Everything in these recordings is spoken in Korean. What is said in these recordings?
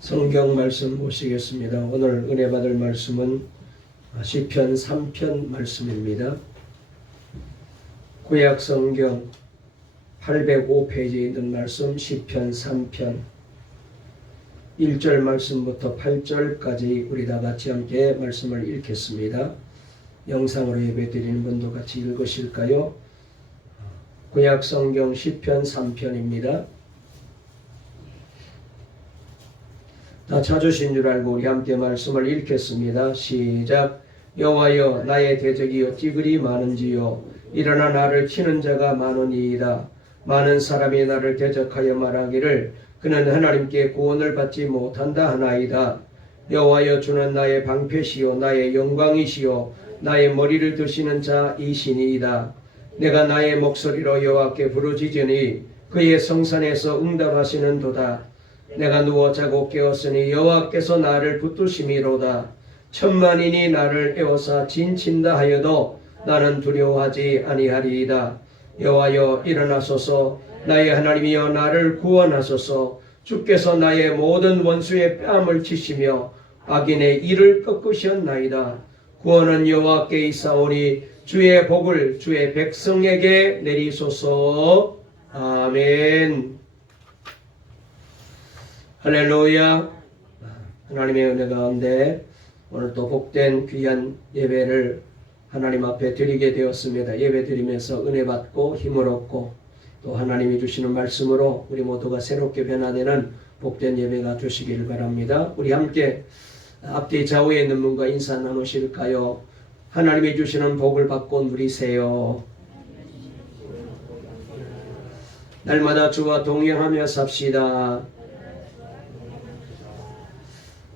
성경 말씀 보시겠습니다. 오늘 은혜 받을 말씀은 시편 3편 말씀입니다. 구약 성경 805페이지에 있는 말씀 시편 3편 1절 말씀부터 8절까지 우리 다 같이 함께 말씀을 읽겠습니다. 영상으로 예배드리는 분도 같이 읽으실까요? 구약 성경 시편 3편입니다. 다 찾으신 줄 알고 우리 함께 말씀을 읽겠습니다. 시작. 여호와여, 나의 대적이 어찌 그리 많은지요. 일어나 나를 치는 자가 많으니이다. 많은 사람이 나를 대적하여 말하기를 그는 하나님께 구원을 받지 못한다 하나이다. 여호와여, 주는 나의 방패시요 나의 영광이시요 나의 머리를 드시는 자이시니이다. 내가 나의 목소리로 여호와께 부르짖으니 그의 성산에서 응답하시는도다. 내가 누워 자고 깨었으니 여호와께서 나를 붙드심이로다. 천만인이 나를 에워싸 진친다 하여도 나는 두려워하지 아니하리이다. 여호와여, 일어나소서. 나의 하나님이여, 나를 구원하소서. 주께서 나의 모든 원수의 뺨을 치시며 악인의 이를 꺾으셨나이다. 구원은 여호와께 있사오니 주의 복을 주의 백성에게 내리소서. 아멘. 할렐루야. 하나님의 은혜 가운데 오늘 또 복된 귀한 예배를 하나님 앞에 드리게 되었습니다. 예배 드리면서 은혜 받고 힘을 얻고 또 하나님이 주시는 말씀으로 우리 모두가 새롭게 변화되는 복된 예배가 되시기를 바랍니다. 우리 함께 앞뒤 좌우에 있는 분과 인사 나누실까요? 하나님이 주시는 복을 받고 누리세요. 날마다 주와 동행하며 삽시다.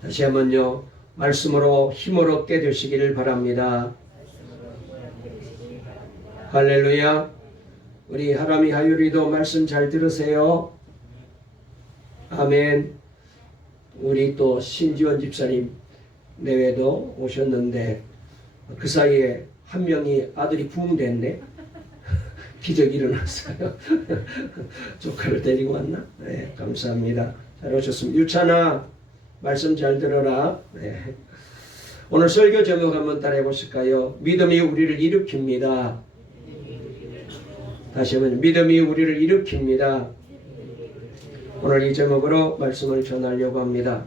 다시 한번요, 말씀으로 힘을 얻게 되시기를 바랍니다. 할렐루야. 우리 하람이 하율이도 말씀 잘 들으세요. 아멘. 우리 또 신지원 집사님 내외도 오셨는데 그 사이에 한 명이 아들이 부흥됐네. 기적이 일어났어요. 조카를 데리고 왔나? 네, 감사합니다. 잘 오셨습니다. 유찬아, 말씀 잘 들어라. 네. 오늘 설교 제목 한번 따라해 보실까요? 믿음이 우리를 일으킵니다. 다시 한번, 믿음이 우리를 일으킵니다. 오늘 이 제목으로 말씀을 전하려고 합니다.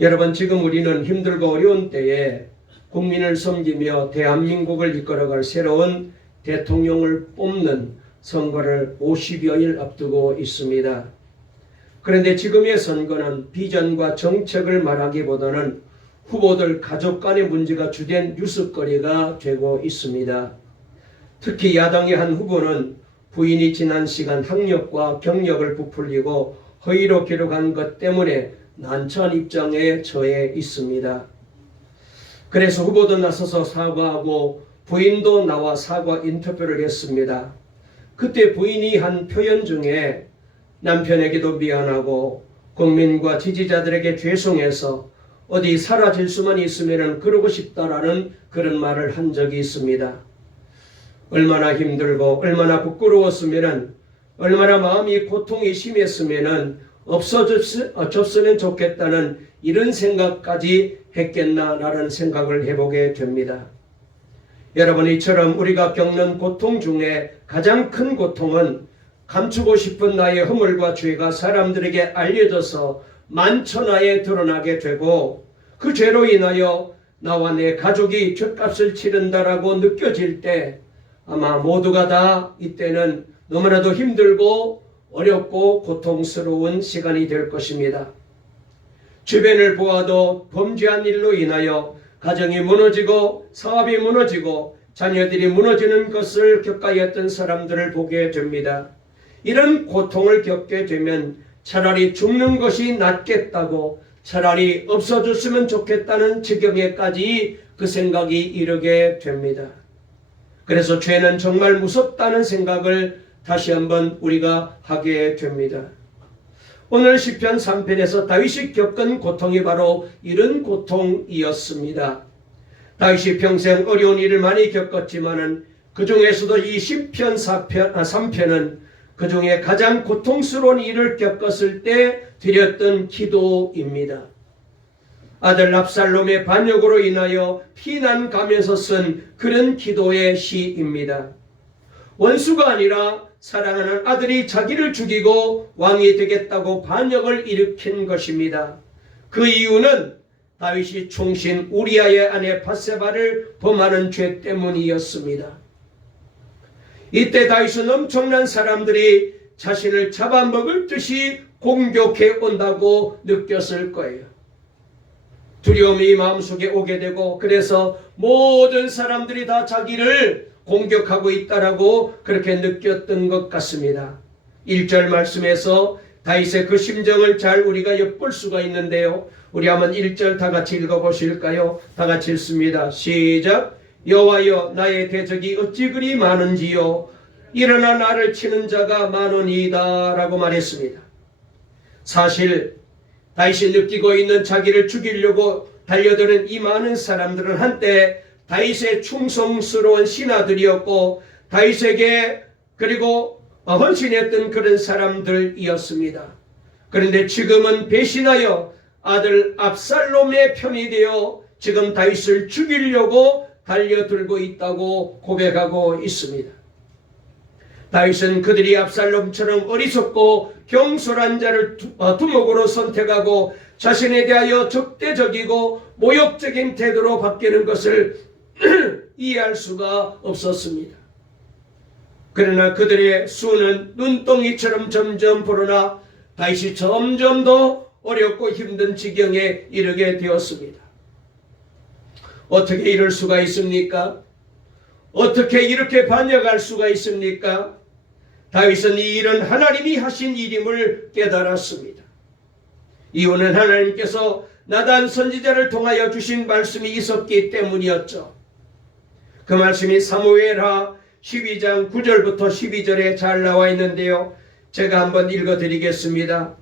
여러분, 지금 우리는 힘들고 어려운 때에 국민을 섬기며 대한민국을 이끌어갈 새로운 대통령을 뽑는 선거를 50여일 앞두고 있습니다. 그런데 지금의 선거는 비전과 정책을 말하기보다는 후보들 가족 간의 문제가 주된 뉴스거리가 되고 있습니다. 특히 야당의 한 후보는 부인이 지난 시간 학력과 경력을 부풀리고 허위로 기록한 것 때문에 난처한 입장에 처해 있습니다. 그래서 후보도 나서서 사과하고 부인도 나와 사과 인터뷰를 했습니다. 그때 부인이 한 표현 중에 남편에게도 미안하고 국민과 지지자들에게 죄송해서 어디 사라질 수만 있으면 그러고 싶다라는 그런 말을 한 적이 있습니다. 얼마나 힘들고 얼마나 부끄러웠으면, 얼마나 마음이 고통이 심했으면 없어졌으면 좋겠다는 이런 생각까지 했겠나라는 생각을 해보게 됩니다. 여러분, 이처럼 우리가 겪는 고통 중에 가장 큰 고통은 감추고 싶은 나의 허물과 죄가 사람들에게 알려져서 만천하에 드러나게 되고 그 죄로 인하여 나와 내 가족이 죗값을 치른다라고 느껴질 때 아마 모두가 다 이때는 너무나도 힘들고 어렵고 고통스러운 시간이 될 것입니다. 주변을 보아도 범죄한 일로 인하여 가정이 무너지고 사업이 무너지고 자녀들이 무너지는 것을 겪어했던 사람들을 보게 됩니다. 이런 고통을 겪게 되면 차라리 죽는 것이 낫겠다고, 차라리 없어졌으면 좋겠다는 지경에까지 그 생각이 이르게 됩니다. 그래서 죄는 정말 무섭다는 생각을 다시 한번 우리가 하게 됩니다. 오늘 시편 3편에서 다윗이 겪은 고통이 바로 이런 고통이었습니다. 다윗이 평생 어려운 일을 많이 겪었지만은 그 중에서도 이 시편 3편은 그 중에 가장 고통스러운 일을 겪었을 때 드렸던 기도입니다. 아들 압살롬의 반역으로 인하여 피난 가면서 쓴 그런 기도의 시입니다. 원수가 아니라 사랑하는 아들이 자기를 죽이고 왕이 되겠다고 반역을 일으킨 것입니다. 그 이유는 다윗이 충신 우리아의 아내 밧세바를 범하는 죄 때문이었습니다. 이때 다윗은 엄청난 사람들이 자신을 잡아먹을 듯이 공격해 온다고 느꼈을 거예요. 두려움이 마음속에 오게 되고, 그래서 모든 사람들이 다 자기를 공격하고 있다라고 그렇게 느꼈던 것 같습니다. 1절 말씀에서 다윗의 그 심정을 잘 우리가 엿볼 수가 있는데요. 우리 한번 1절 다 같이 읽어보실까요? 다 같이 읽습니다. 시작. 여호와여, 나의 대적이 어찌 그리 많은지요. 일어나 나를 치는 자가 많으니이다 라고 말했습니다. 사실 다윗이 느끼고 있는 자기를 죽이려고 달려드는 이 많은 사람들은 한때 다윗의 충성스러운 신하들이었고, 다윗에게 그리고 헌신했던 그런 사람들이었습니다. 그런데 지금은 배신하여 아들 압살롬의 편이 되어 지금 다윗을 죽이려고 달려들고 있다고 고백하고 있습니다. 다윗은 그들이 압살롬처럼 어리석고 경솔한 자를 두목으로 선택하고 자신에 대하여 적대적이고 모욕적인 태도로 바뀌는 것을 이해할 수가 없었습니다. 그러나 그들의 수는 눈덩이처럼 점점 불어나 다윗이 점점 더 어렵고 힘든 지경에 이르게 되었습니다. 어떻게 이럴 수가 있습니까? 어떻게 이렇게 반역할 수가 있습니까? 다윗은 이 일은 하나님이 하신 일임을 깨달았습니다. 이유는 하나님께서 나단 선지자를 통하여 주신 말씀이 있었기 때문이었죠. 그 말씀이 사무엘하 12장 9절부터 12절에 잘 나와 있는데요. 제가 한번 읽어드리겠습니다.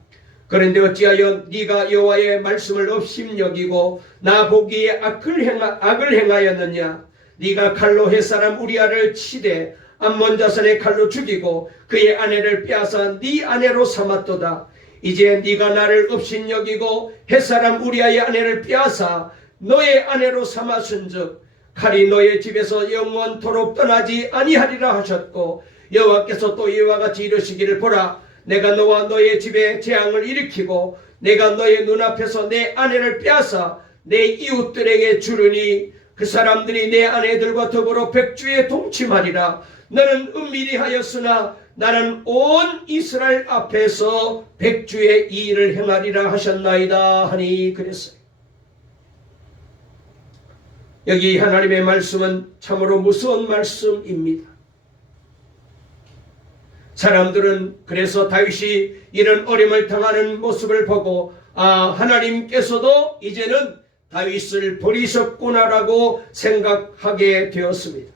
그런데 어찌하여 네가 여호와의 말씀을 업심여기고 나 보기에 악을 행하였느냐. 네가 칼로 햇사람 우리아를 치되 암몬 자손의 칼로 죽이고 그의 아내를 빼앗아 네 아내로 삼았도다. 이제 네가 나를 업신여기고 햇사람 우리아의 아내를 빼앗아 너의 아내로 삼았은즉 칼이 너의 집에서 영원토록 떠나지 아니하리라 하셨고, 여호와께서 또 이와 같이 이르시기를 보라, 내가 너와 너의 집에 재앙을 일으키고 내가 너의 눈앞에서 내 아내를 빼앗아 내 이웃들에게 주르니 그 사람들이 내 아내들과 더불어 백주에 동침하리라. 너는 은밀히 하였으나 나는 온 이스라엘 앞에서 백주의 이 일을 행하리라 하셨나이다 하니 그랬어요. 여기 하나님의 말씀은 참으로 무서운 말씀입니다. 사람들은 그래서 다윗이 이런 어려움을 당하는 모습을 보고 하나님께서도 이제는 다윗을 버리셨구나라고 생각하게 되었습니다.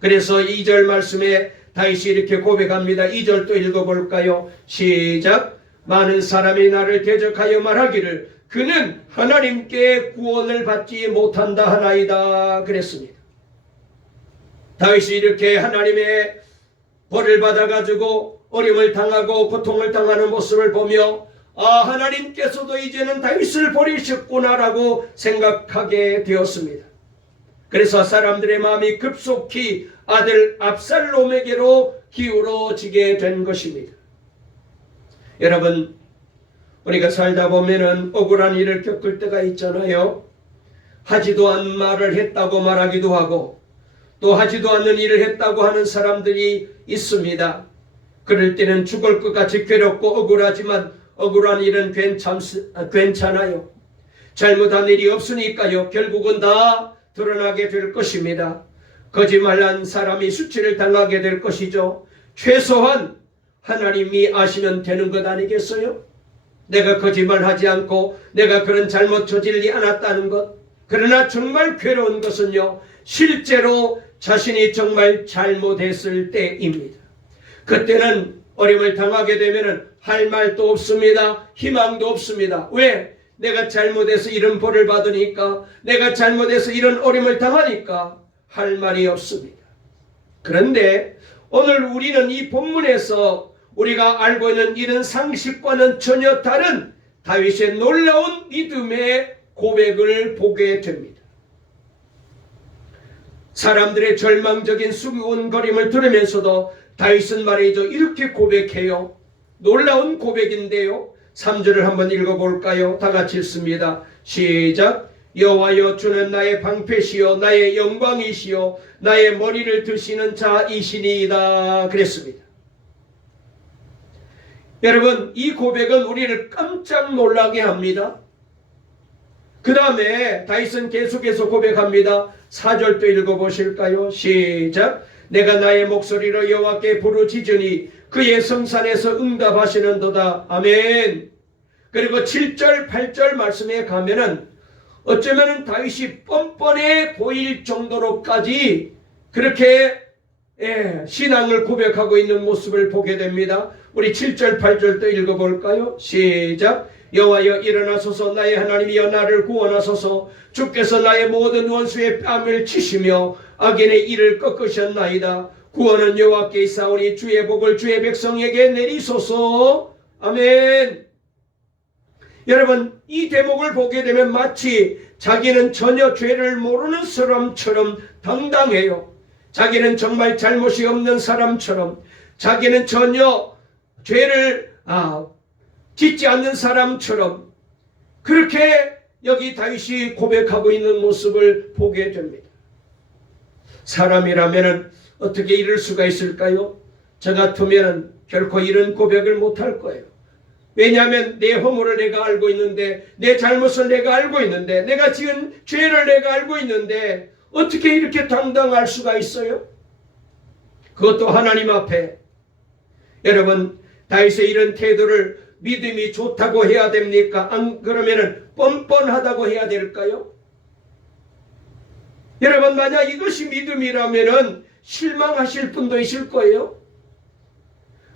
그래서 2절 말씀에 다윗이 이렇게 고백합니다. 2절 또 읽어볼까요? 시작. 많은 사람이 나를 대적하여 말하기를 그는 하나님께 구원을 받지 못한다 하나이다 그랬습니다. 다윗이 이렇게 하나님의 벌을 받아가지고 어려움을 당하고 고통을 당하는 모습을 보며 하나님께서도 이제는 다윗을 버리셨구나라고 생각하게 되었습니다. 그래서 사람들의 마음이 급속히 아들 압살롬에게로 기울어지게 된 것입니다. 여러분, 우리가 살다 보면은 억울한 일을 겪을 때가 있잖아요. 하지도 않은 말을 했다고 말하기도 하고 또 하지도 않는 일을 했다고 하는 사람들이 있습니다. 그럴 때는 죽을 것 같이 괴롭고 억울하지만 억울한 일은 괜찮아요. 잘못한 일이 없으니까요. 결국은 다 드러나게 될 것입니다. 거짓말한 사람이 수치를 당하게 될 것이죠. 최소한 하나님이 아시면 되는 것 아니겠어요? 내가 거짓말하지 않고 내가 그런 잘못 저질리 않았다는 것. 그러나 정말 괴로운 것은요, 실제로 자신이 정말 잘못했을 때입니다. 그때는 어려움을 당하게 되면 할 말도 없습니다. 희망도 없습니다. 왜? 내가 잘못해서 이런 벌을 받으니까, 내가 잘못해서 이런 어려움을 당하니까 할 말이 없습니다. 그런데 오늘 우리는 이 본문에서 우리가 알고 있는 이런 상식과는 전혀 다른 다윗의 놀라운 믿음의 고백을 보게 됩니다. 사람들의 절망적인 수군거림을 들으면서도 다윗은 말이죠. 이렇게 고백해요. 놀라운 고백인데요. 3절을 한번 읽어볼까요? 다 같이 읽습니다. 시작. 여호와여, 주는 나의 방패시요 나의 영광이시요 나의 머리를 드시는 자이시니이다. 그랬습니다. 여러분, 이 고백은 우리를 깜짝 놀라게 합니다. 그 다음에 다윗은 계속해서 고백합니다. 4절도 읽어보실까요? 시작. 내가 나의 목소리로 여호와께 부르짖으니 그의 성산에서 응답하시는도다. 아멘. 그리고 7절 8절 말씀에 가면은 어쩌면 다윗이 뻔뻔해 보일 정도로까지 그렇게 신앙을 고백하고 있는 모습을 보게 됩니다. 우리 7절 8절도 읽어볼까요? 시작. 여호와여, 일어나소서. 나의 하나님이여, 나를 구원하소서. 주께서 나의 모든 원수의 뺨을 치시며 악인의 이를 꺾으셨나이다. 구원은 여호와께 있사오니 주의 복을 주의 백성에게 내리소서. 아멘. 여러분, 이 대목을 보게 되면 마치 자기는 전혀 죄를 모르는 사람처럼 당당해요. 자기는 정말 잘못이 없는 사람처럼, 자기는 전혀 죄를 짓지 않는 사람처럼 그렇게 여기 다윗이 고백하고 있는 모습을 보게 됩니다. 사람이라면 어떻게 이럴 수가 있을까요? 저 같으면 결코 이런 고백을 못할 거예요. 왜냐하면 내 허물을 내가 알고 있는데, 내 잘못을 내가 알고 있는데, 내가 지은 죄를 내가 알고 있는데 어떻게 이렇게 당당할 수가 있어요? 그것도 하나님 앞에. 여러분, 다윗의 이런 태도를 믿음이 좋다고 해야 됩니까? 안 그러면은 뻔뻔하다고 해야 될까요? 여러분, 만약 이것이 믿음이라면은 실망하실 분도 있을 거예요.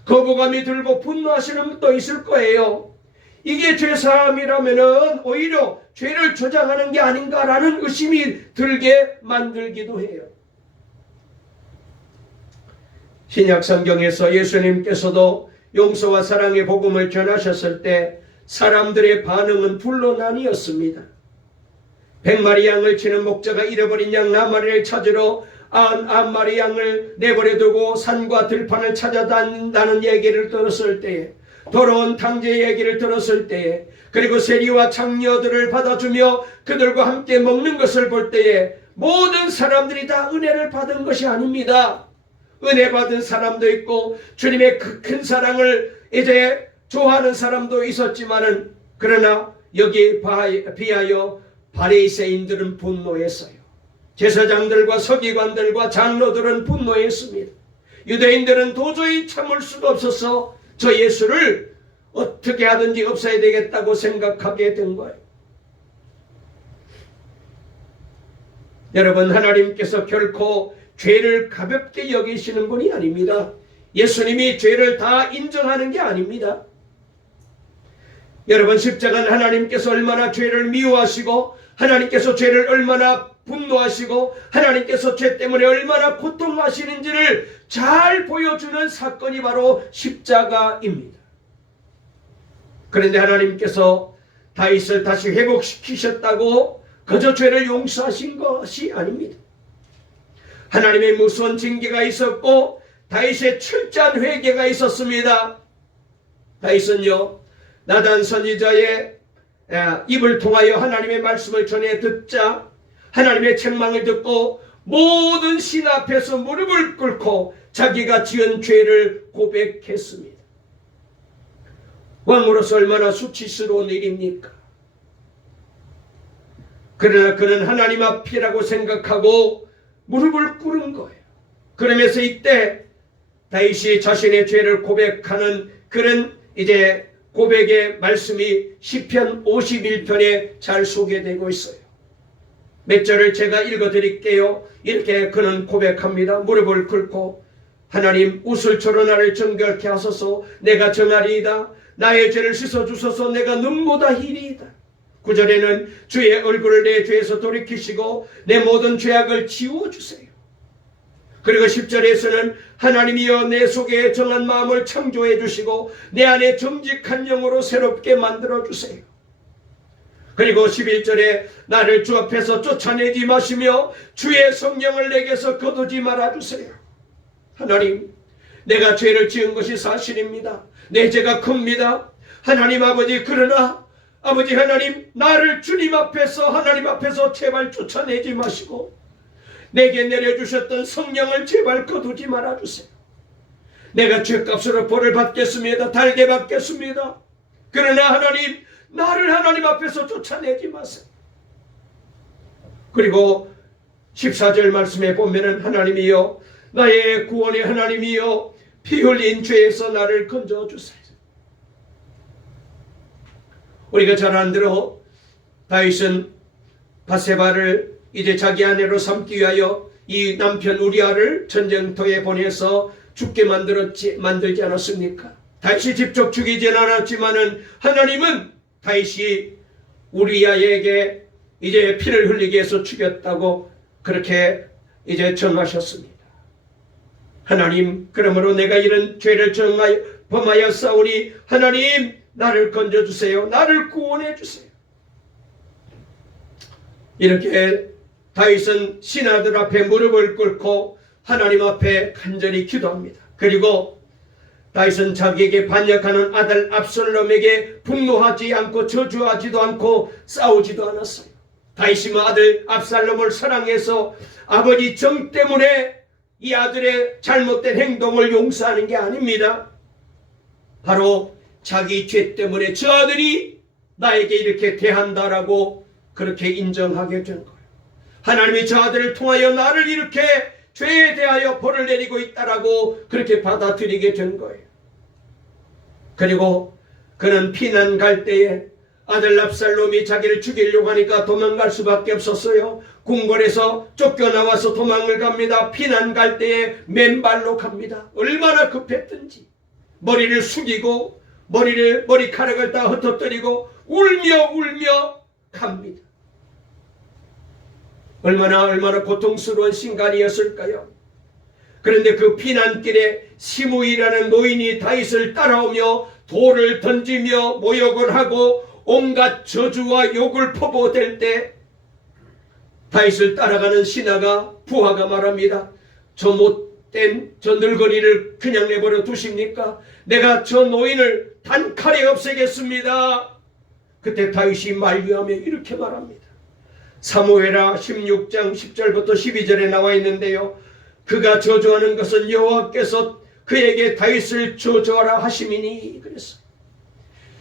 거부감이 들고 분노하시는 분도 있을 거예요. 이게 죄사함이라면은 오히려 죄를 조장하는 게 아닌가라는 의심이 들게 만들기도 해요. 신약 성경에서 예수님께서도 용서와 사랑의 복음을 전하셨을 때 사람들의 반응은 둘로 나뉘었습니다. 100마리 양을 치는 목자가 잃어버린 양 4마리를 찾으러 90마리 양을 내버려두고 산과 들판을 찾아다닌다는 얘기를 들었을 때에, 돌아온 탕제 얘기를 들었을 때에, 그리고 세리와 장녀들을 받아주며 그들과 함께 먹는 것을 볼 때에 모든 사람들이 다 은혜를 받은 것이 아닙니다. 은혜 받은 사람도 있고 주님의 그 큰 사랑을 이제 좋아하는 사람도 있었지만은, 그러나 여기에 비하여 바리새인들은 분노했어요. 제사장들과 서기관들과 장로들은 분노했습니다. 유대인들은 도저히 참을 수가 없어서 저 예수를 어떻게 하든지 없애야 되겠다고 생각하게 된 거예요. 여러분, 하나님께서 결코 죄를 가볍게 여기시는 분이 아닙니다. 예수님이 죄를 다 인정하는 게 아닙니다. 여러분, 십자가는 하나님께서 얼마나 죄를 미워하시고, 하나님께서 죄를 얼마나 분노하시고, 하나님께서 죄 때문에 얼마나 고통하시는지를 잘 보여주는 사건이 바로 십자가입니다. 그런데 하나님께서 다윗을 다시 회복시키셨다고 그저 죄를 용서하신 것이 아닙니다. 하나님의 무서운 징계가 있었고 다윗의 철저한 회개가 있었습니다. 다윗은요, 나단 선지자의 입을 통하여 하나님의 말씀을 전해 듣자 하나님의 책망을 듣고 모든 신 앞에서 무릎을 꿇고 자기가 지은 죄를 고백했습니다. 왕으로서 얼마나 수치스러운 일입니까? 그러나 그는 하나님 앞이라고 생각하고 무릎을 꿇은 거예요. 그러면서 이때 다윗이 자신의 죄를 고백하는 그런 이제 고백의 말씀이 시편 51편에 잘 소개되고 있어요. 몇 절을 제가 읽어드릴게요. 이렇게 그는 고백합니다. 무릎을 꿇고, 하나님, 우슬초로 나를 정결케 하소서. 내가 정하리이다. 나의 죄를 씻어주소서. 내가 눈보다 희리이다. 9절에는 주의 얼굴을 내 죄에서 돌이키시고 내 모든 죄악을 지워주세요. 그리고 10절에서는 하나님이여 내 속에 정한 마음을 창조해 주시고 내 안에 정직한 영으로 새롭게 만들어 주세요. 그리고 11절에 나를 주 앞에서 쫓아내지 마시며 주의 성령을 내게서 거두지 말아 주세요. 하나님, 내가 죄를 지은 것이 사실입니다. 내 죄가 큽니다. 하나님 아버지, 그러나 아버지 하나님, 나를 주님 앞에서 하나님 앞에서 제발 쫓아내지 마시고 내게 내려주셨던 성령을 제발 거두지 말아주세요. 내가 죄값으로 벌을 받겠습니다. 달게 받겠습니다. 그러나 하나님, 나를 하나님 앞에서 쫓아내지 마세요. 그리고 14절 말씀에 보면은 하나님이여 나의 구원의 하나님이여 피 흘린 죄에서 나를 건져주세요. 우리가 잘 아는 대로 다윗은 바세바를 이제 자기 아내로 삼기 위하여 이 남편 우리아를 전쟁터에 보내서 죽게 만들지 않았습니까? 다윗이 직접 죽이진 않았지만은 하나님은 다윗이 우리아에게 이제 피를 흘리게 해서 죽였다고 그렇게 이제 전하셨습니다. 하나님, 그러므로 내가 이런 죄를 범하여 싸우니 하나님 나를 건져주세요. 나를 구원해 주세요. 이렇게 다윗은 신하들 앞에 무릎을 꿇고 하나님 앞에 간절히 기도합니다. 그리고 다윗은 자기에게 반역하는 아들 압살롬에게 분노하지 않고 저주하지도 않고 싸우지도 않았어요. 다윗이 아들 압살롬을 사랑해서 아버지 정 때문에 이 아들의 잘못된 행동을 용서하는 게 아닙니다. 바로 자기 죄 때문에 저 아들이 나에게 이렇게 대한다라고 그렇게 인정하게 된 거예요. 하나님이 저 아들을 통하여 나를 이렇게 죄에 대하여 벌을 내리고 있다라고 그렇게 받아들이게 된 거예요. 그리고 그는 피난 갈 때에 아들 압살롬이 자기를 죽이려고 하니까 도망갈 수밖에 없었어요. 궁궐에서 쫓겨나와서 도망을 갑니다. 피난 갈 때에 맨발로 갑니다. 얼마나 급했든지 머리를 숙이고 머리카락을 다 흩어뜨리고 울며 갑니다. 얼마나 고통스러운 순간이었을까요? 그런데 그 피난길에 시므이라는 노인이 다윗을 따라오며 돌을 던지며 모욕을 하고 온갖 저주와 욕을 퍼부어댈 때 다윗을 따라가는 신하가 부하가 말합니다. 저 못된 저 늙은이를 그냥 내버려 두십니까? 내가 저 노인을 단칼에 없애겠습니다. 그때 다윗이 만류하며 이렇게 말합니다. 사무엘하 16장 10절부터 12절에 나와 있는데요. 그가 저주하는 것은 여호와께서 그에게 다윗을 저주하라 하심이니 그랬어요.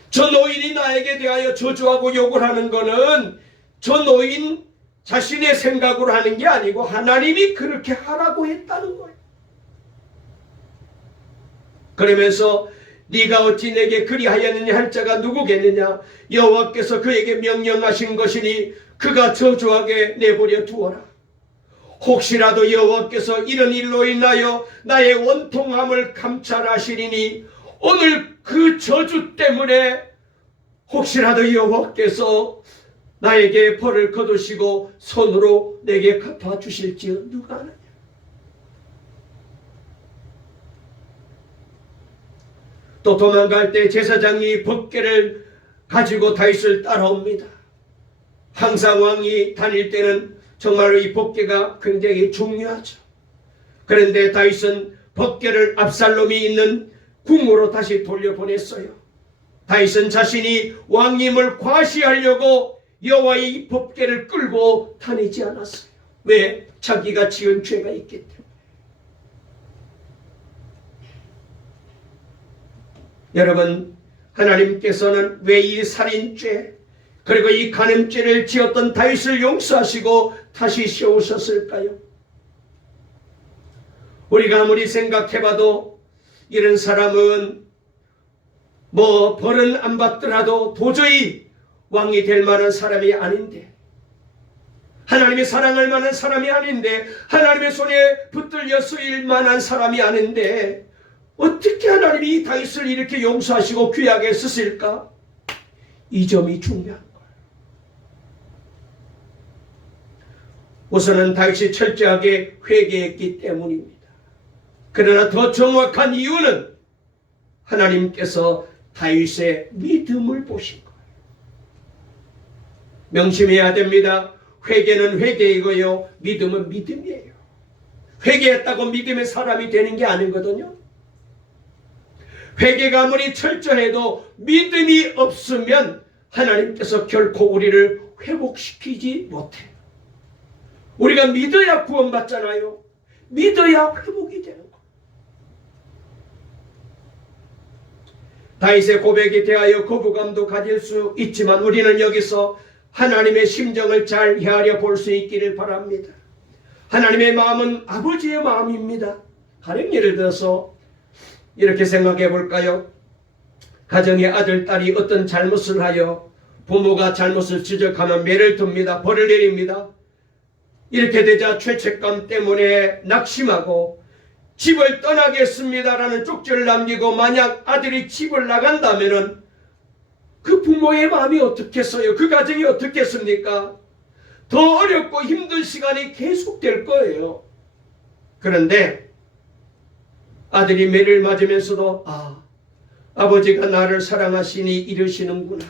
저 노인이 나에게 대하여 저주하고 욕을 하는 것은 저 노인 자신의 생각으로 하는 게 아니고 하나님이 그렇게 하라고 했다는 거예요. 그러면서 네가 어찌 내게 그리하였느냐 할 자가 누구겠느냐? 여호와께서 그에게 명령하신 것이니 그가 저주하게 내버려 두어라. 혹시라도 여호와께서 이런 일로 인하여 나의 원통함을 감찰하시리니 오늘 그 저주 때문에 혹시라도 여호와께서 나에게 벌을 거두시고 손으로 내게 갚아주실지 누가 아느냐. 또 도망갈 때 제사장이 법궤를 가지고 다윗을 따라옵니다. 항상 왕이 다닐 때는 정말로 이 법궤가 굉장히 중요하죠. 그런데 다윗은 법궤를 압살롬이 있는 궁으로 다시 돌려보냈어요. 다윗은 자신이 왕님을 과시하려고 여호와의 법궤를 끌고 다니지 않았어요. 왜? 자기가 지은 죄가 있기 때문에. 여러분, 하나님께서는 왜 이 살인죄 그리고 이 간음죄를 지었던 다윗을 용서하시고 다시 씌우셨을까요? 우리가 아무리 생각해봐도 이런 사람은 벌은 안 받더라도 도저히 왕이 될 만한 사람이 아닌데, 하나님의 사랑할 만한 사람이 아닌데, 하나님의 손에 붙들려 쓰일 만한 사람이 아닌데 어떻게 하나님이 다윗을 이렇게 용서하시고 귀하게 쓰실까? 이 점이 중요한 거예요. 우선은 다윗이 철저하게 회개했기 때문입니다. 그러나 더 정확한 이유는 하나님께서 다윗의 믿음을 보신 거예요. 명심해야 됩니다. 회개는 회개이고요, 믿음은 믿음이에요. 회개했다고 믿음의 사람이 되는 게 아니거든요. 회개가 아무리 철저해도 믿음이 없으면 하나님께서 결코 우리를 회복시키지 못해요. 우리가 믿어야 구원받잖아요. 믿어야 회복이 되는 거예요. 다윗의 고백에 대하여 거부감도 가질 수 있지만 우리는 여기서 하나님의 심정을 잘 헤아려 볼 수 있기를 바랍니다. 하나님의 마음은 아버지의 마음입니다. 가령 예를 들어서 이렇게 생각해 볼까요? 가정의 아들, 딸이 어떤 잘못을 하여 부모가 잘못을 지적하면 매를 듭니다. 벌을 내립니다. 이렇게 되자 죄책감 때문에 낙심하고 집을 떠나겠습니다라는 쪽지를 남기고 만약 아들이 집을 나간다면은 그 부모의 마음이 어떻겠어요? 그 가정이 어떻겠습니까? 더 어렵고 힘든 시간이 계속될 거예요. 그런데 아들이 매를 맞으면서도 아버지가 나를 사랑하시니 이러시는구나.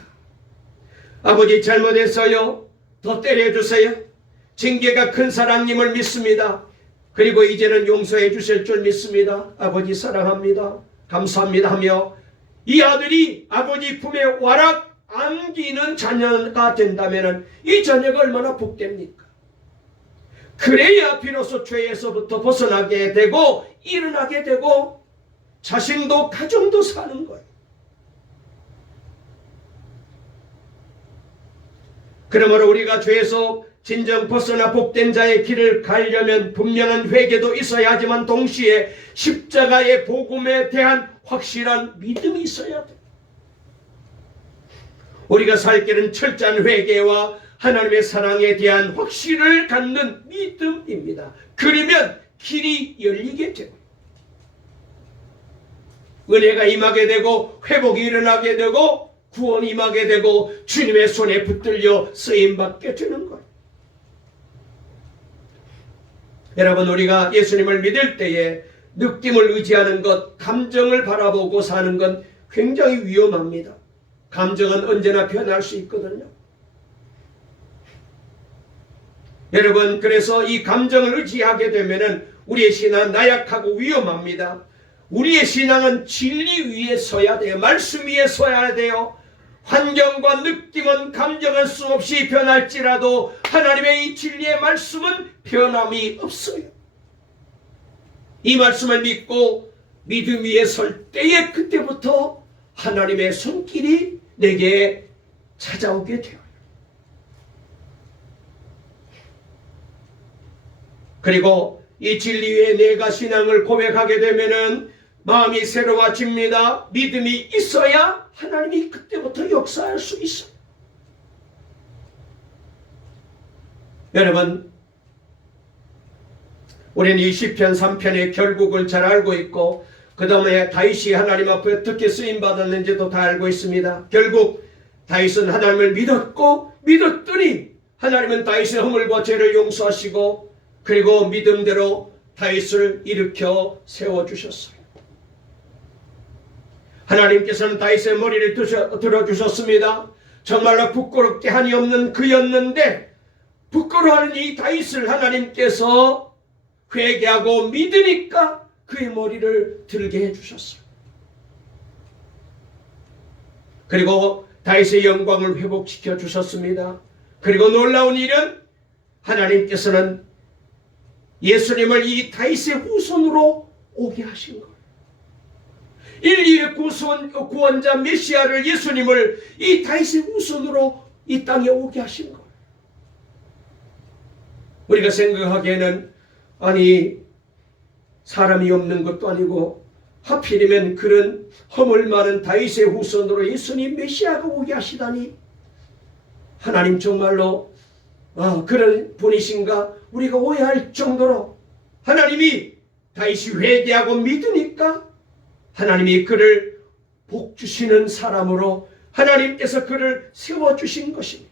아버지 잘못했어요. 더 때려주세요. 징계가 큰 사랑님을 믿습니다. 그리고 이제는 용서해 주실 줄 믿습니다. 아버지 사랑합니다. 감사합니다 하며 이 아들이 아버지 품에 와락 안기는 자녀가 된다면 이 자녀가 얼마나 복됩니까? 그래야 비로소 죄에서부터 벗어나게 되고 일어나게 되고 자신도 가정도 사는 거예요. 그러므로 우리가 죄에서 진정 벗어나 복된 자의 길을 가려면 분명한 회개도 있어야 하지만 동시에 십자가의 복음에 대한 확실한 믿음이 있어야 돼. 우리가 살 길은 철저한 회개와 하나님의 사랑에 대한 확신을 갖는 믿음입니다. 그러면 길이 열리게 되고 은혜가 임하게 되고 회복이 일어나게 되고 구원이 임하게 되고 주님의 손에 붙들려 쓰임받게 되는 거예요. 여러분, 우리가 예수님을 믿을 때에 느낌을 의지하는 것, 감정을 바라보고 사는 건 굉장히 위험합니다. 감정은 언제나 변할 수 있거든요. 여러분, 그래서 이 감정을 의지하게 되면 우리의 신앙은 나약하고 위험합니다. 우리의 신앙은 진리 위에 서야 돼요. 말씀 위에 서야 돼요. 환경과 느낌은 감정은 수없이 변할지라도 하나님의 이 진리의 말씀은 변함이 없어요. 이 말씀을 믿고 믿음 위에 설 때에 그때부터 하나님의 손길이 내게 찾아오게 돼요. 그리고 이 진리 위에 내가 신앙을 고백하게 되면은 마음이 새로워집니다. 믿음이 있어야 하나님이 그때부터 역사할 수 있어요. 여러분, 우리는 이 시편 3편의 결국을 잘 알고 있고 그 다음에 다윗이 하나님 앞에 어떻게 쓰임받았는지도 다 알고 있습니다. 결국 다윗은 하나님을 믿었더니 하나님은 다윗의 허물과 죄를 용서하시고 그리고 믿음대로 다윗을 일으켜 세워주셨어요. 하나님께서는 다윗의 머리를 들어주셨습니다. 정말로 부끄럽게 한이 없는 그였는데 부끄러워하는 이 다윗을 하나님께서 회개하고 믿으니까 그의 머리를 들게 해주셨어요. 그리고 다윗의 영광을 회복시켜 주셨습니다. 그리고 놀라운 일은 하나님께서는 예수님을 이 다윗의 후손으로 오게 하신 거예요. 인류의 구원자 메시아를 예수님을 이 다윗의 후손으로 이 땅에 오게 하신 거예요. 우리가 생각하기에는 아니 사람이 없는 것도 아니고 하필이면 그런 허물 많은 다윗의 후손으로 예수님 메시아가 오게 하시다니 하나님 정말로 그런 분이신가 우리가 오해할 정도로 하나님이 다윗이 회개하고 믿으니까 하나님이 그를 복주시는 사람으로 하나님께서 그를 세워주신 것입니다.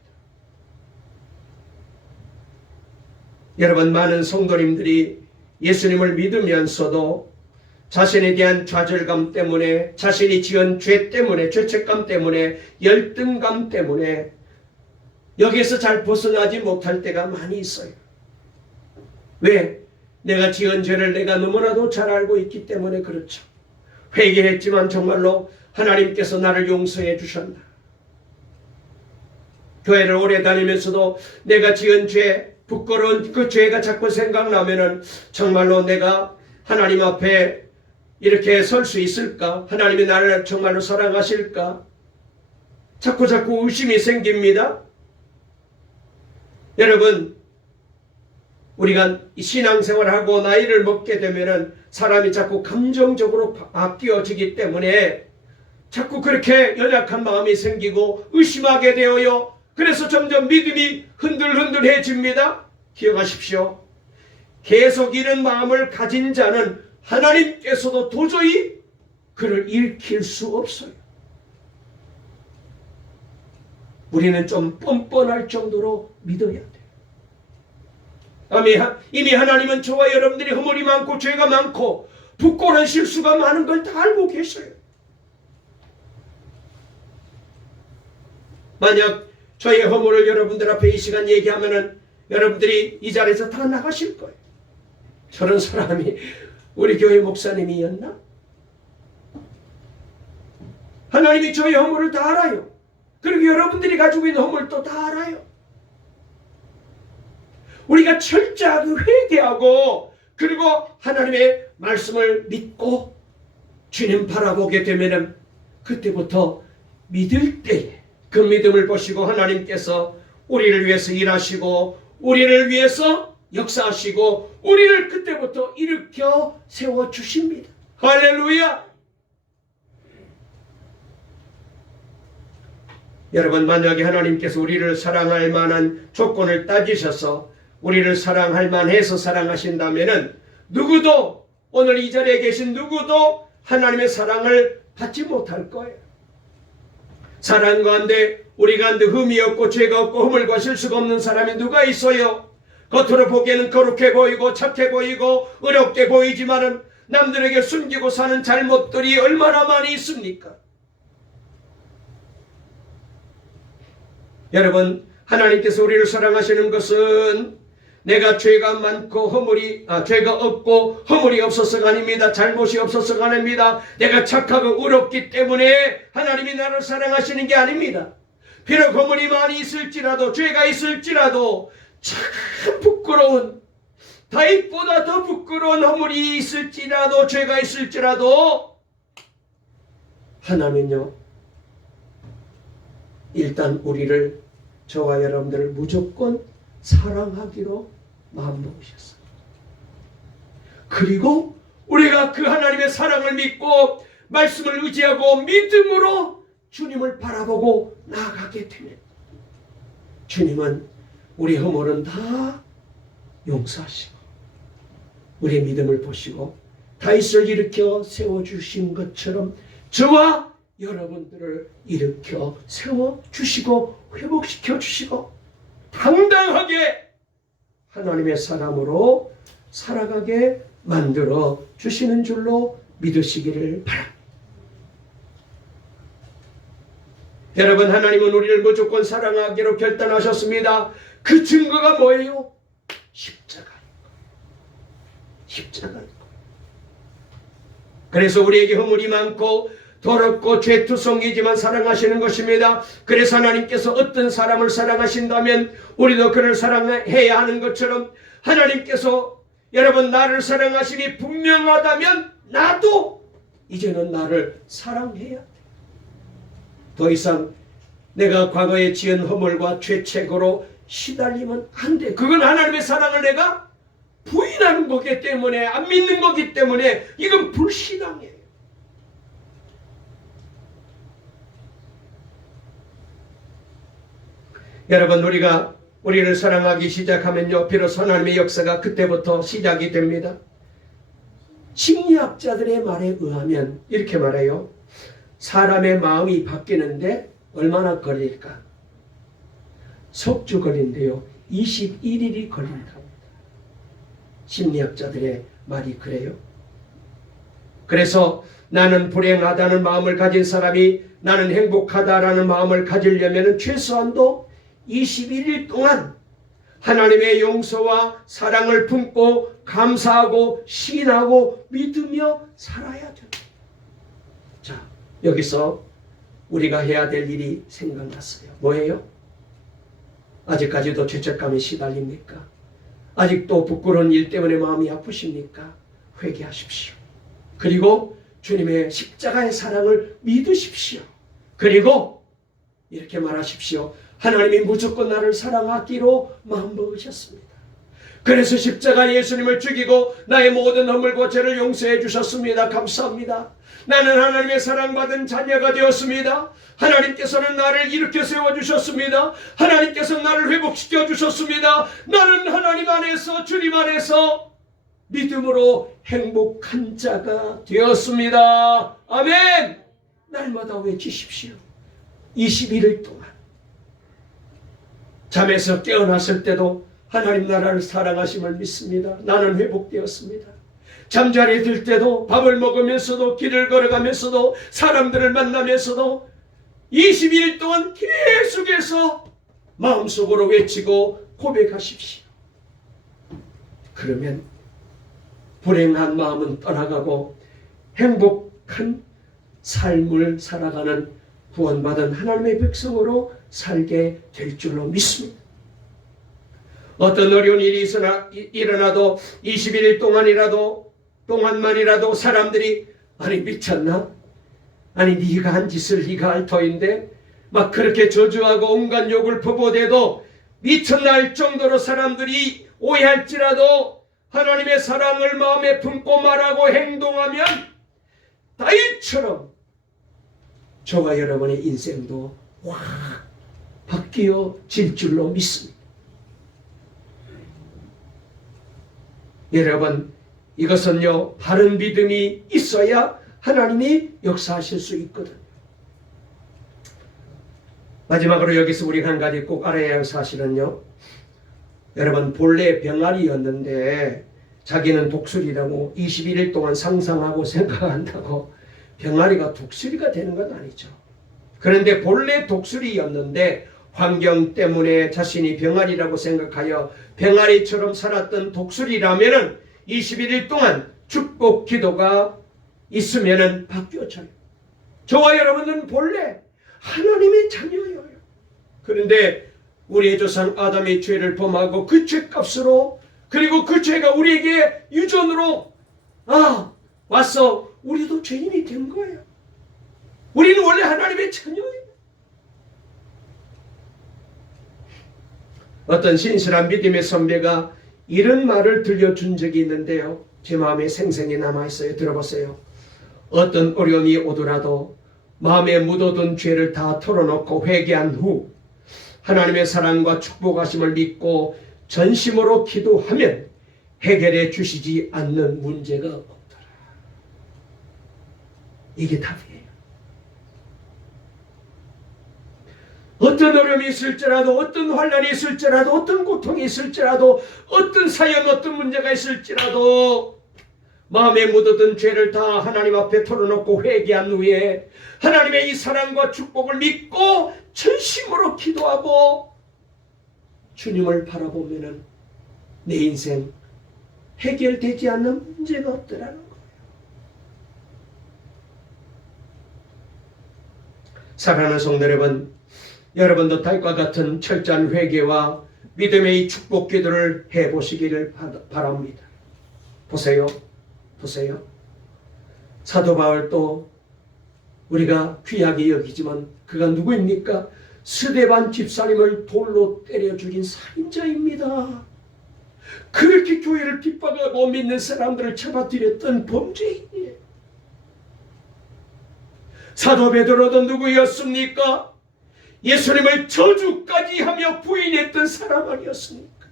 여러분, 많은 성도님들이 예수님을 믿으면서도 자신에 대한 좌절감 때문에, 자신이 지은 죄 때문에, 죄책감 때문에, 열등감 때문에 여기에서 잘 벗어나지 못할 때가 많이 있어요. 왜? 내가 지은 죄를 내가 너무나도 잘 알고 있기 때문에 그렇죠. 회개했지만 정말로 하나님께서 나를 용서해 주셨나. 교회를 오래 다니면서도 내가 지은 죄, 부끄러운 그 죄가 자꾸 생각나면은 정말로 내가 하나님 앞에 이렇게 설 수 있을까? 하나님이 나를 정말로 사랑하실까? 자꾸 의심이 생깁니다. 여러분, 우리가 신앙생활하고 나이를 먹게 되면은 사람이 자꾸 감정적으로 바뀌어지기 때문에 자꾸 그렇게 연약한 마음이 생기고 의심하게 되어요. 그래서 점점 믿음이 흔들흔들해집니다. 기억하십시오. 계속 이런 마음을 가진 자는 하나님께서도 도저히 그를 일으킬 수 없어요. 우리는 좀 뻔뻔할 정도로 믿어야 돼요. 이미 하나님은 저와 여러분들이 허물이 많고 죄가 많고 부끄러운 실수가 많은 걸 다 알고 계셔요. 만약 저의 허물을 여러분들 앞에 이 시간 얘기하면은 여러분들이 이 자리에서 다 나가실 거예요. 저런 사람이 우리 교회 목사님이었나? 하나님이 저의 허물을 다 알아요. 그리고 여러분들이 가지고 있는 허물도 다 알아요. 우리가 철저하게 회개하고 그리고 하나님의 말씀을 믿고 주님 바라보게 되면은 그때부터 믿을 때에 그 믿음을 보시고 하나님께서 우리를 위해서 일하시고 우리를 위해서 역사하시고 우리를 그때부터 일으켜 세워주십니다. 할렐루야! 여러분, 만약에 하나님께서 우리를 사랑할 만한 조건을 따지셔서 우리를 사랑할 만해서 사랑하신다면은 누구도, 오늘 이 자리에 계신 누구도 하나님의 사랑을 받지 못할 거예요. 사랑 가운데 우리 가운데 흠이 없고 죄가 없고 허물과 실수가 없는 사람이 누가 있어요? 겉으로 보기에는 거룩해 보이고 착해 보이고 의롭게 보이지만은 남들에게 숨기고 사는 잘못들이 얼마나 많이 있습니까? 여러분, 하나님께서 우리를 사랑하시는 것은 내가 죄가 많고 죄가 없고 허물이 없어서가 아닙니다. 잘못이 없어서가 아닙니다. 내가 착하고 의롭기 때문에 하나님이 나를 사랑하시는 게 아닙니다. 비록 허물이 많이 있을지라도 죄가 있을지라도 참 부끄러운, 다윗보다 더 부끄러운 허물이 있을지라도 죄가 있을지라도 하나님은요, 일단 우리를, 저와 여러분들을 무조건 사랑하기로 마음먹으셨어요. 그리고 우리가 그 하나님의 사랑을 믿고 말씀을 의지하고 믿음으로 주님을 바라보고 나아가게 되면 주님은 우리 허물은 다 용서하시고 우리의 믿음을 보시고 다윗을 일으켜 세워주신 것처럼 저와 여러분들을 일으켜 세워주시고 회복시켜주시고 당당하게 하나님의 사람으로 살아가게 만들어 주시는 줄로 믿으시기를 바랍니다. 여러분, 하나님은 우리를 무조건 사랑하기로 결단하셨습니다. 그 증거가 뭐예요? 십자가인 거예요. 십자가인 거예요. 그래서 우리에게 허물이 많고 더럽고 죄투성이지만 사랑하시는 것입니다. 그래서 하나님께서 어떤 사람을 사랑하신다면 우리도 그를 사랑해야 하는 것처럼 하나님께서 여러분 나를 사랑하심이 분명하다면 나도 이제는 나를 사랑해야 돼. 더 이상 내가 과거에 지은 허물과 죄책으로 시달리면 안 돼. 그건 하나님의 사랑을 내가 부인하는 거기 때문에, 안 믿는 거기 때문에 이건 불신앙이에요. 여러분, 우리를 사랑하기 시작하면요, 비로소 하나님의 역사가 그때부터 시작이 됩니다. 심리학자들의 말에 의하면 이렇게 말해요. 사람의 마음이 바뀌는데 얼마나 걸릴까? 석 주 걸린대요. 21일이 걸린답니다. 심리학자들의 말이 그래요. 그래서 나는 불행하다는 마음을 가진 사람이 나는 행복하다라는 마음을 가지려면 최소한도 21일 동안 하나님의 용서와 사랑을 품고 감사하고 시인하고 믿으며 살아야 돼요. 자, 여기서 우리가 해야 될 일이 생각났어요. 뭐예요? 아직까지도 죄책감에 시달립니까? 아직도 부끄러운 일 때문에 마음이 아프십니까? 회개하십시오. 그리고 주님의 십자가의 사랑을 믿으십시오. 그리고 이렇게 말하십시오. 하나님이 무조건 나를 사랑하기로 마음먹으셨습니다. 그래서 십자가 예수님을 죽이고 나의 모든 허물과 죄를 용서해 주셨습니다. 감사합니다. 나는 하나님의 사랑받은 자녀가 되었습니다. 하나님께서는 나를 일으켜 세워주셨습니다. 하나님께서는 나를 회복시켜 주셨습니다. 나는 하나님 안에서 주님 안에서 믿음으로 행복한 자가 되었습니다. 아멘. 날마다 외치십시오. 21일 동안 잠에서 깨어났을 때도 하나님 나라를 사랑하심을 믿습니다. 나는 회복되었습니다. 잠자리에 들 때도 밥을 먹으면서도 길을 걸어가면서도 사람들을 만나면서도 21일 동안 계속해서 마음속으로 외치고 고백하십시오. 그러면 불행한 마음은 떠나가고 행복한 삶을 살아가는 구원받은 하나님의 백성으로 살게 될 줄로 믿습니다. 어떤 어려운 일이 일어나도 21일 동안만이라도 사람들이 아니 미쳤나? 아니 네가 한 짓을 네가 할 터인데 막 그렇게 저주하고 온갖 욕을 퍼부어대도 미쳤나 할 정도로 사람들이 오해할지라도 하나님의 사랑을 마음에 품고 말하고 행동하면 다윗처럼 저와 여러분의 인생도 확 바뀌어질 줄로 믿습니다. 여러분, 이것은요 바른 믿음이 있어야 하나님이 역사하실 수 있거든요. 마지막으로 여기서 우리가 한 가지 꼭 알아야 할 사실은요, 여러분 본래 병아리였는데 자기는 독수리라고 21일 동안 상상하고 생각한다고 병아리가 독수리가 되는 건 아니죠. 그런데 본래 독수리였는데 환경 때문에 자신이 병아리라고 생각하여 병아리처럼 살았던 독수리라면은 21일 동안 축복 기도가 있으면은 바뀌어져요. 저와 여러분은 본래 하나님의 자녀예요. 그런데 우리의 조상 아담의 죄를 범하고 그 죄값으로 그리고 그 죄가 우리에게 유전으로 와서 우리도 죄인이 된 거예요. 우리는 원래 하나님의 자녀예요. 어떤 신실한 믿음의 선배가 이런 말을 들려준 적이 있는데요. 제 마음에 생생히 남아있어요. 들어보세요. 어떤 어려움이 오더라도 마음에 묻어둔 죄를 다 털어놓고 회개한 후 하나님의 사랑과 축복하심을 믿고 전심으로 기도하면 해결해 주시지 않는 문제가 없더라. 이게 답이에요. 어떤 어려움이 있을지라도 어떤 환난이 있을지라도 어떤 고통이 있을지라도 어떤 사연 어떤 문제가 있을지라도 마음에 묻어둔 죄를 다 하나님 앞에 털어놓고 회개한 후에 하나님의 이 사랑과 축복을 믿고 전심으로 기도하고 주님을 바라보면 내 인생 해결되지 않는 문제가 없더라는 거예요. 사랑하는 성도 여러분, 여러분도 다윗과 같은 철저한 회개와 믿음의 축복 기도를 해보시기를 바랍니다. 보세요. 사도 바울도 우리가 귀하게 여기지만 그가 누구입니까? 스데반 집사님을 돌로 때려 죽인 살인자입니다. 그렇게 교회를 핍박하고 믿는 사람들을 잡아들였던 범죄인이에요. 사도 베드로도 누구였습니까? 예수님을 저주까지 하며 부인했던 사람 아니었습니까?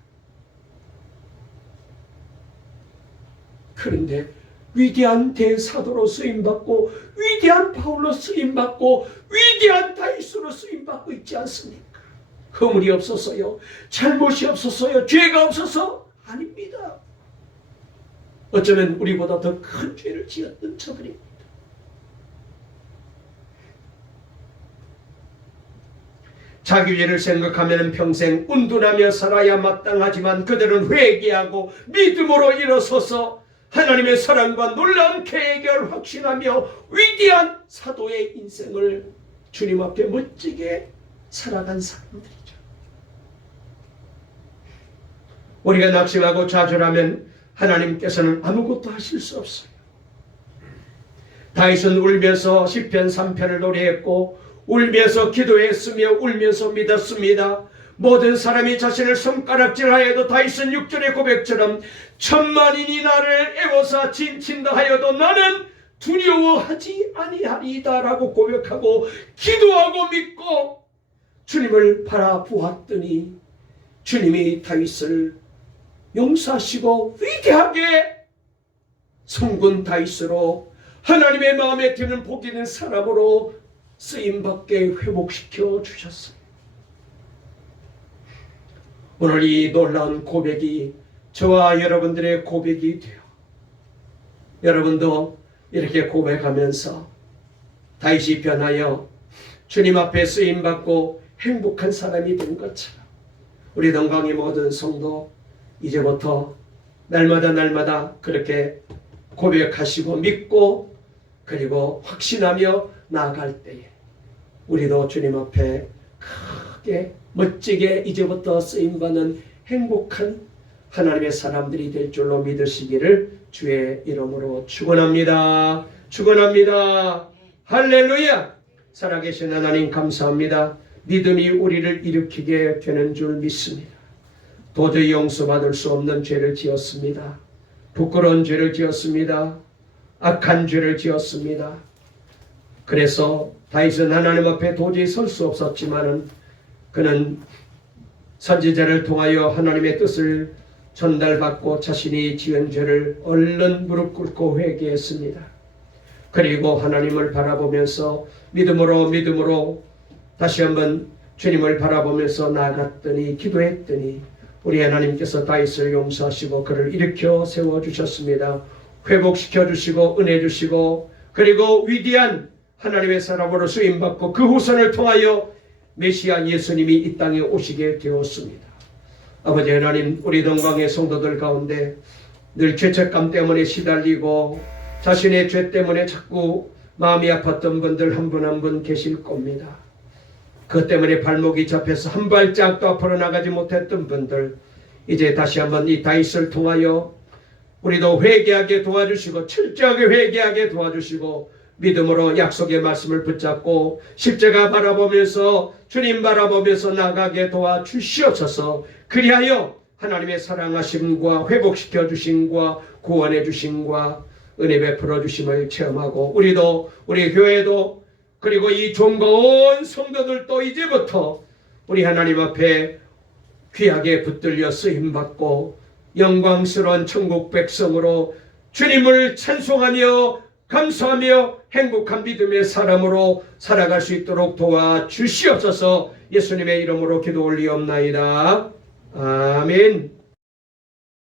그런데 위대한 대사도로 쓰임받고 위대한 바울로 쓰임받고 위대한 다윗으로 쓰임받고 있지 않습니까? 허물이 없었어요. 잘못이 없었어요. 죄가 없어서 아닙니다. 어쩌면 우리보다 더 큰 죄를 지었던 저들입니다. 자기 죄를 생각하면 평생 운둔하며 살아야 마땅하지만 그들은 회개하고 믿음으로 일어서서 하나님의 사랑과 놀라운 계획을 확신하며 위대한 사도의 인생을 주님 앞에 멋지게 살아간 사람들이죠. 우리가 낙심하고 좌절하면 하나님께서는 아무것도 하실 수 없어요. 다윗은 울면서 시편 3편을 노래했고 울면서 기도했으며 울면서 믿었습니다. 모든 사람이 자신을 손가락질하여도 다윗은 6절의 고백처럼 천만인이 나를 애워서 진친다 하여도 나는 두려워하지 아니하리이다 라고 고백하고 기도하고 믿고 주님을 바라보았더니 주님이 다윗을 용서하시고 위대하게 성군 다윗으로 하나님의 마음에 드는 복이 있는 사람으로 쓰임받게 회복시켜 주셨어요. 오늘 이 놀라운 고백이 저와 여러분들의 고백이 되어 여러분도 이렇게 고백하면서 다윗이 변하여 주님 앞에 쓰임받고 행복한 사람이 된 것처럼 우리 동강의 모든 성도 이제부터 날마다 그렇게 고백하시고 믿고 그리고 확신하며 나아갈 때에 우리도 주님 앞에 크게 멋지게 이제부터 쓰임받는 행복한 하나님의 사람들이 될 줄로 믿으시기를 주의 이름으로 축원합니다. 축원합니다. 할렐루야. 살아계신 하나님 감사합니다. 믿음이 우리를 일으키게 되는 줄 믿습니다. 도저히 용서받을 수 없는 죄를 지었습니다. 부끄러운 죄를 지었습니다. 악한 죄를 지었습니다. 그래서 다윗은 하나님 앞에 도저히 설 수 없었지만은 그는 선지자를 통하여 하나님의 뜻을 전달받고 자신이 지은 죄를 얼른 무릎 꿇고 회개했습니다. 그리고 하나님을 바라보면서 믿음으로 다시 한번 주님을 바라보면서 나아갔더니 기도했더니 우리 하나님께서 다윗을 용서하시고 그를 일으켜 세워주셨습니다. 회복시켜 주시고 은혜 주시고 그리고 위대한 하나님의 사람으로 쓰임받고 그 후손을 통하여 메시아 예수님이 이 땅에 오시게 되었습니다. 아버지 하나님, 우리 동강의 성도들 가운데 늘 죄책감 때문에 시달리고 자신의 죄 때문에 자꾸 마음이 아팠던 분들 한 분 한 분 계실 겁니다. 그것 때문에 발목이 잡혀서 한 발짝도 앞으로 나가지 못했던 분들 이제 다시 한번 이 다윗을 통하여 우리도 회개하게 도와주시고 철저하게 회개하게 도와주시고 믿음으로 약속의 말씀을 붙잡고 십자가 바라보면서 주님 바라보면서 나가게 도와주시옵소서. 그리하여 하나님의 사랑하심과 회복시켜 주심과 구원해 주심과 은혜 베풀어 주심을 체험하고 우리도 우리 교회도 그리고 이 종과 온 성도들도 이제부터 우리 하나님 앞에 귀하게 붙들려 쓰임받고 영광스러운 천국 백성으로 주님을 찬송하며 감사하며 행복한 믿음의 사람으로 살아갈 수 있도록 도와주시옵소서. 예수님의 이름으로 기도 올리옵나이다. 아멘.